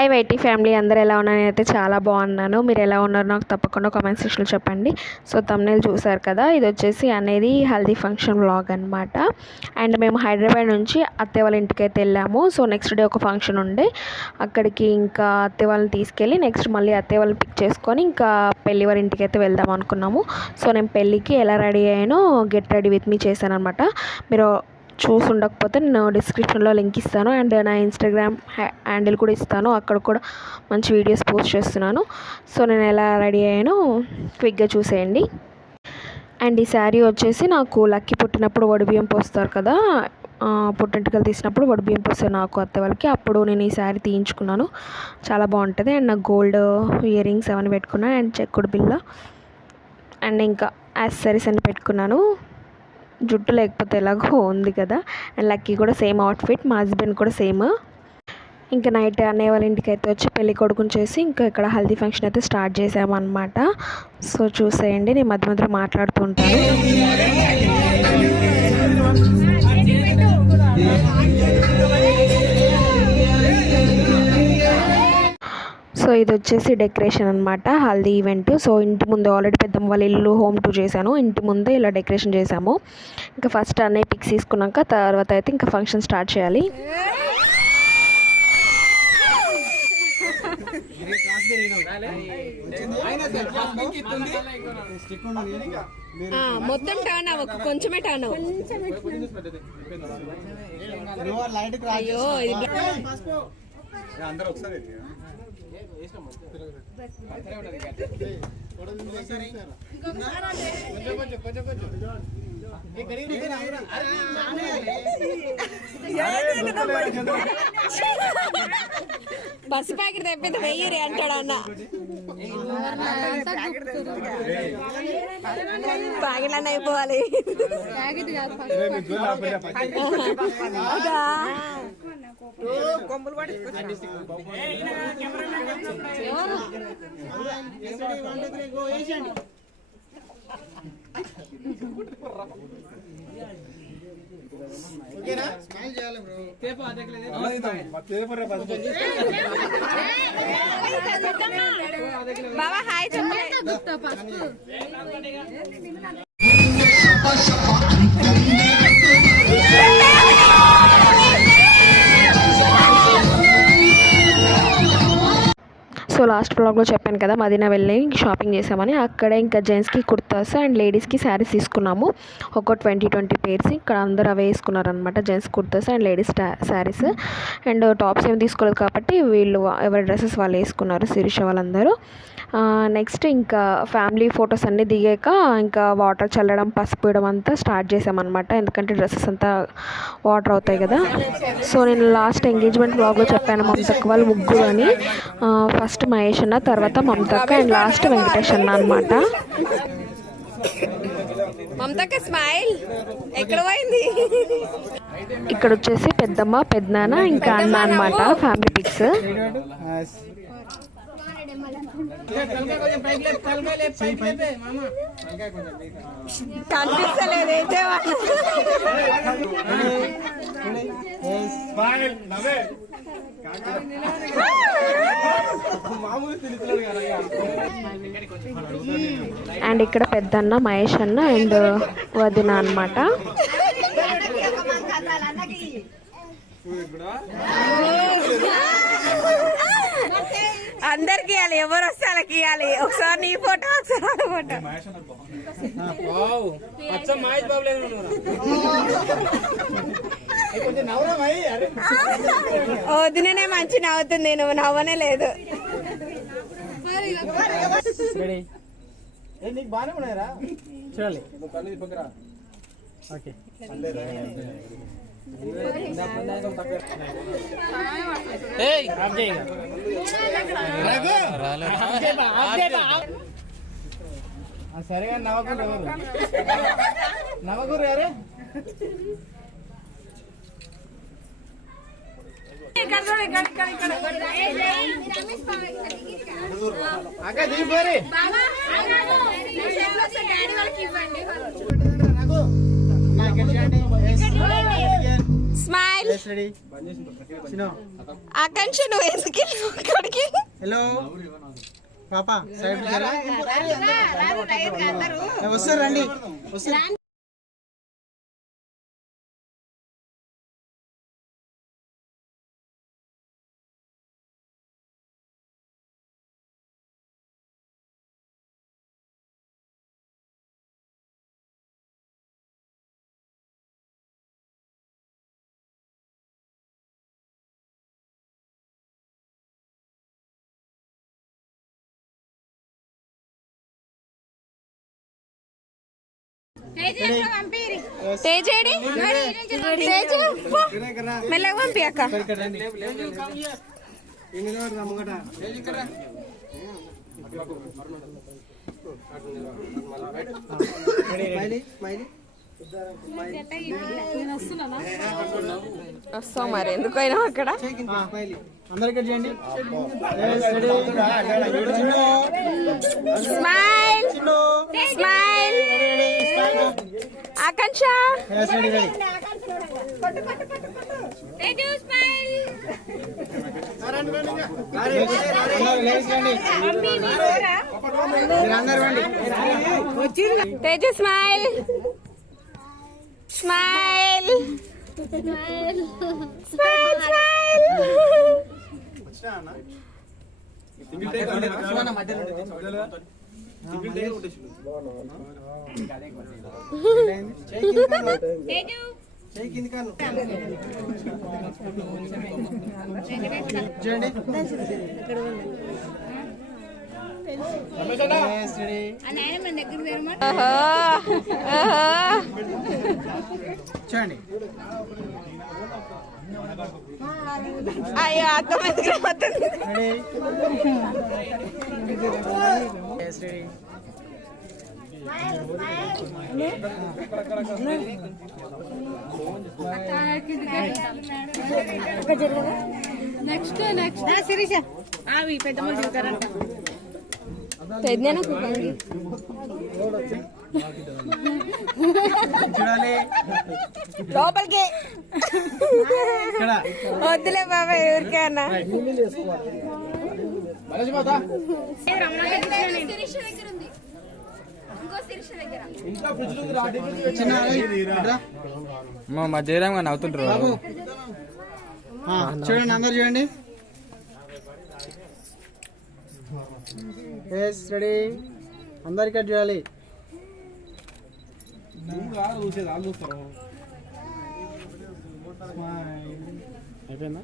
Hi YT family, అందరూ ఎలా ఉన్నారు? నేనైతే చాలా బాగున్నాను. మీరు ఎలా ఉన్నారు నాకు తప్పకుండా కామెంట్ సెక్షన్లో చెప్పండి. సో థంబ్నెయిల్ చూసారు కదా, ఇది వచ్చేసి అనేది హల్దీ ఫంక్షన్ వ్లాగ్ అనమాట. అండ్ మేము హైదరాబాద్ నుంచి అత్తయ్య వాళ్ళ ఇంటికి అయితే వెళ్ళాము. సో నెక్స్ట్ డే ఒక ఫంక్షన్ ఉండే, అక్కడికి ఇంకా అత్తయ్య వాళ్ళని తీసుకెళ్ళి నెక్స్ట్ మళ్ళీ అత్తయ్య వాళ్ళని పిక్ చేసుకొని ఇంకా పెళ్లి వాళ్ళ ఇంటికి అయితే వెళ్దాం అనుకున్నాము. సో నేను పెళ్ళికి ఎలా ready అయ్యానో get ready with me చేశాను అనమాట. మీరు చూసి ఉండకపోతే నేను డిస్క్రిప్షన్లో లింక్ ఇస్తాను అండ్ నా ఇన్స్టాగ్రామ్ హ్యాండిల్ కూడా ఇస్తాను. అక్కడ కూడా మంచి వీడియోస్ పోస్ట్ చేస్తున్నాను. సో నేను ఎలా రెడీ అయ్యానో క్విక్గా చూసేయండి. అండ్ ఈ శారీ వచ్చేసి నాకు లక్కీ పుట్టినప్పుడు వడిబియ్యం పోస్తారు కదా, పుట్టింటికలు తీసినప్పుడు వడిబియ్యం పోస్తారు నాకు అత్త వాళ్ళకి, అప్పుడు నేను ఈ శారీ తీయించుకున్నాను. చాలా బాగుంటుంది. అండ్ నాకు గోల్డ్ ఇయర్ రింగ్స్ అవన్నీ పెట్టుకున్నాను అండ్ చెక్కుడు బిల్ల అండ్ ఇంకా యాక్సెసరీస్ అన్ని పెట్టుకున్నాను. జుట్టు లేకపోతే ఎలాగో ఉంది కదా. అండ్ లక్కీ కూడా సేమ్ అవుట్ఫిట్, మా హస్బెండ్ కూడా సేమ్. ఇంకా నైట్ అన్నయ్య వాళ్ళ ఇంటికి అయితే వచ్చి పెళ్లి కొడుకుని చేసి ఇంకా ఇక్కడ హల్దీ ఫంక్షన్ అయితే స్టార్ట్ చేసామన్నమాట. సో చూసేయండి, నేను మధ్య మధ్యలో మాట్లాడుతూ ఉంటాను. సో ఇది వచ్చేసి డెకరేషన్ అనమాట, హల్దీ ఈవెంట్. సో ఇంటి ముందు ఆల్రెడీ పెద్దమ్మ వాళ్ళ ఇల్లు హోమ్ టూర్ చేశాను, ఇంటి ముందే ఇలా డెకరేషన్ చేశాము. ఇంకా ఫస్ట్ అన్నయ్య పిక్స్ తీసుకున్నాక తర్వాత అయితే ఇంకా ఫంక్షన్ స్టార్ట్ చేయాలి. మొత్తం టర్న్ అవ్వకు, కొంచెమే టర్న్ అవ్వ. అయ్యో అందరూ ఒకసారి బస్సు ప్యాకెట్ తెప్పితే వెయ్యి అంటాడు అన్న. ప్యాకెట్ అన్న అయిపోవాలి. బాబా హాయ్ చెప్పలే. సో లాస్ట్ బ్లాగ్లో చెప్పాను కదా, మదీనా వెళ్ళి షాపింగ్ చేసామని. అక్కడ ఇంకా జెంట్స్కి కుర్తాస్ అండ్ లేడీస్కి శారీస్ తీసుకున్నాము, ఒక 20 పేర్స్. ఇక్కడ అందరూ అవే వేసుకున్నారనమాట, gents kurtas and ladies saris. And tops ఏమి తీసుకోలేదు కాబట్టి వీళ్ళు ఎవరి డ్రెస్సెస్ వాళ్ళు వేసుకున్నారు, శిరీష వాళ్ళందరూ. నెక్స్ట్ ఇంకా ఫ్యామిలీ ఫొటోస్ అన్నీ దిగాక ఇంకా వాటర్ చల్లడం, పసుపు వేయడం అంతా స్టార్ట్ చేసామన్నమాట, ఎందుకంటే డ్రెస్సెస్ అంతా వాటర్ అవుతాయి కదా. సో నేను లాస్ట్ ఎంగేజ్మెంట్ బ్లాగ్లో చెప్పాను మమతక్క వాళ్ళు ముగ్గురు అని. ఫస్ట్ మహేష్ అన్న, తర్వాత మమతక్క అండ్ లాస్ట్ వెంకటేష్ అన్న అనమాట. మమతక్క స్మైల్ ఎక్కడ పోయింది? ఇక్కడ వచ్చేసి పెద్దమ్మ, పెద్దనాన్న ఇంకా అన్న అనమాట, ఫ్యామిలీ పిక్స్. కనిపిస్తలేదు అయితే అండ్ ఇక్కడ పెద్దన్న, మహేష్ అన్న అండ్ వదిన అనమాట. అందరికి ఇవ్వాలి, ఎవరు వస్తే వాళ్ళకి ఇవ్వాలి. ఒకసారి నీ ఫోటో, ఒకసారి వాళ్ళ ఫోటో. వదిననే మంచి నవ్వుతుంది, నువ్వు నవ్వనే లేదు. బాగానే ఉన్నాయరా చూడాలి. సరేగా నవ్వకూరు, నవ్వకూరు అరే. అక్క దిగిపోరి. స్మైల్ రెడీ చిన్న ఆకాంక్ష నువ్వు ఎందుకు ఇక్కడికి హలో పాపా సైడ్ వస్తారు రండి వస్తారు తేజేడి మెల్లగా పంపి అక్క వస్తాం మరి ఎందుకైనా అక్కడ అందరికీ చేయండి smile smile Akanksha Teja smile smile smile smile చూడండి అయ్యో అర్థమైంది నెక్స్ట్ శిరీష అవి పెద్ద మనుషులు చూస్తారంట చూడాలి లోపలికి వద్దులే బాబా ఎవరికైనా మా జయరామ్ గారు నవ్వుతుంటారు చూడండి అందరు చూడండి రెడీ అందరికి కట్ చేయాలి అయిపోయిందా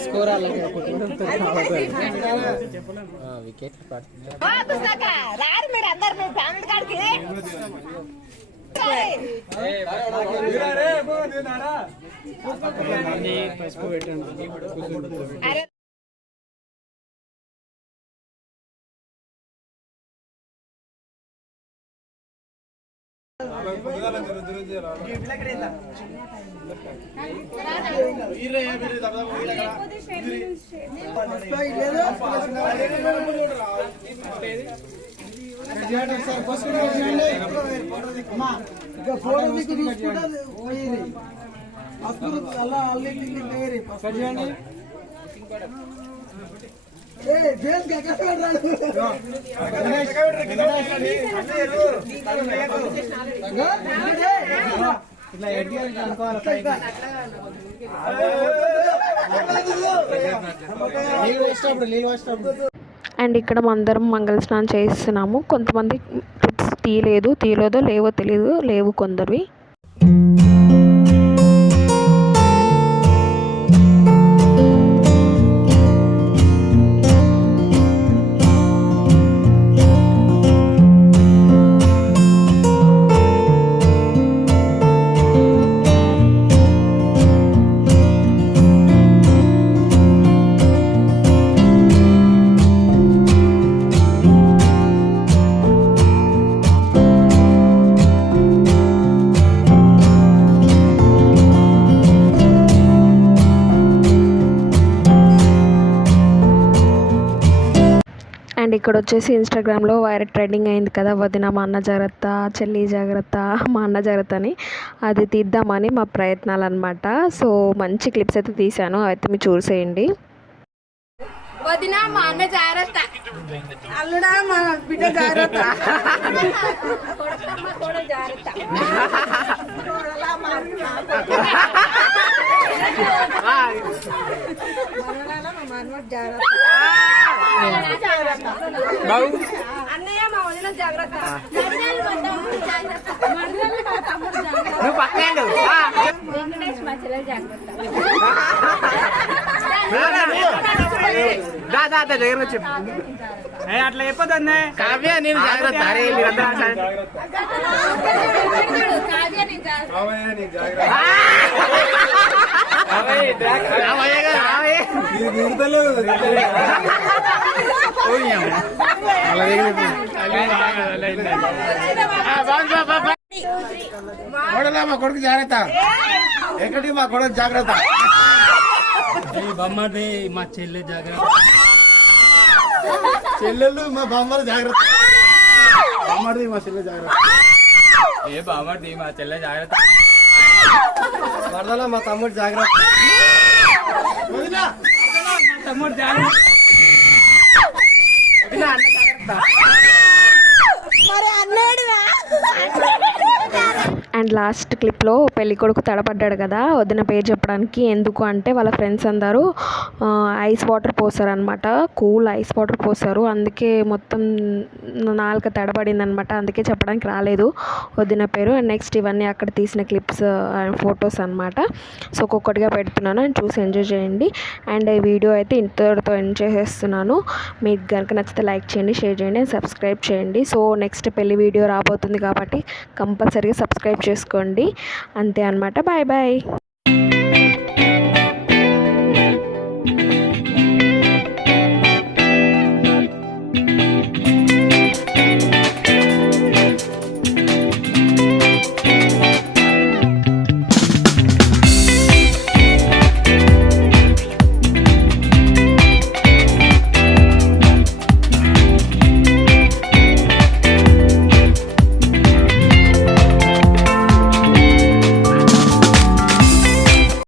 స్కోర్ వికెట్ రారు మీరు అందరు మీ ఫ్యామిలీ కాడికి పసుపు పెట్టండి అండ్ ఇక్కడ అందరం మంగళ స్నానం చేస్తున్నాము. కొంతమంది క్లిప్స్ తీయలేదో లేవో తెలియదు, లేవు కొందరివి. అండ్ ఇక్కడ వచ్చేసి ఇన్స్టాగ్రామ్లో వైరల్ ట్రెండింగ్ అయింది కదా, వదిన మా అన్న జాగ్రత్త, చెల్లి జాగ్రత్త, మా అన్న జాగ్రత్త అని. అది తీద్దామని మా ప్రయత్నాలు అనమాట. సో మంచి క్లిప్స్ అయితే తీశాను, అయితే మీరు చూసేయండి. వదిన మా అన్న జాగ్రత్త, అల్లుడా మా బిడ్డ జాగ్రత్త, కొడతమ్మ కూడా జాగ్రత్త, అన్నయ్య మా వదిన జాగ్రత్త, వెంకటేష్ మా చెల్లె జాగ్రత్త. అట్లా చెప్పొద్దు కావ్య, నేను జాగ్రత్త. అరే మా కొడుకు జాగ్రత్త, ఎక్కడి మా కొడుకు జాగ్రత్త, బొమ్మది మా చెల్లె జాగ్రత్త, చెల్లెళ్ళు మా బామ్మది జాగ్రత్త, బామ్మది మా చెల్లె జాగ్రత్త, ఏ బామ్మది మా చెల్లె జాగ్రత్త, వరదలో మా తమ్ముడు జాగ్రత్త, తమ్ముడు జాగ్రత్త, మరి అన్నాడువా. అండ్ లాస్ట్ క్లిప్లో పెళ్లి కొడుకు తడపడ్డాడు కదా వదిన పేరు చెప్పడానికి. ఎందుకు అంటే వాళ్ళ ఫ్రెండ్స్ అందరూ ఐస్ వాటర్ పోసారనమాట, కూల్ ఐస్ వాటర్ పోసారు, అందుకే మొత్తం నాలుక తడబడింది అనమాట, అందుకే చెప్పడానికి రాలేదు వదిన పేరు. అండ్ నెక్స్ట్ ఇవన్నీ అక్కడ తీసిన క్లిప్స్ అండ్ ఫొటోస్ అనమాట. సో ఒక్కొక్కటిగా పెడుతున్నాను అండ్ చూసి ఎంజాయ్ చేయండి. అండ్ ఈ వీడియో అయితే ఇంతటితో ఎండ్ చేసేస్తున్నాను. మీకు కనుక నచ్చితే లైక్ చేయండి, షేర్ చేయండి అండ్ సబ్స్క్రైబ్ చేయండి. సో నెక్స్ట్ పెళ్లి వీడియో రాబోతుంది కాబట్టి కంపల్సరీగా సబ్స్క్రైబ్ చేసుకోండి. అంతే అనమాట. Bye bye.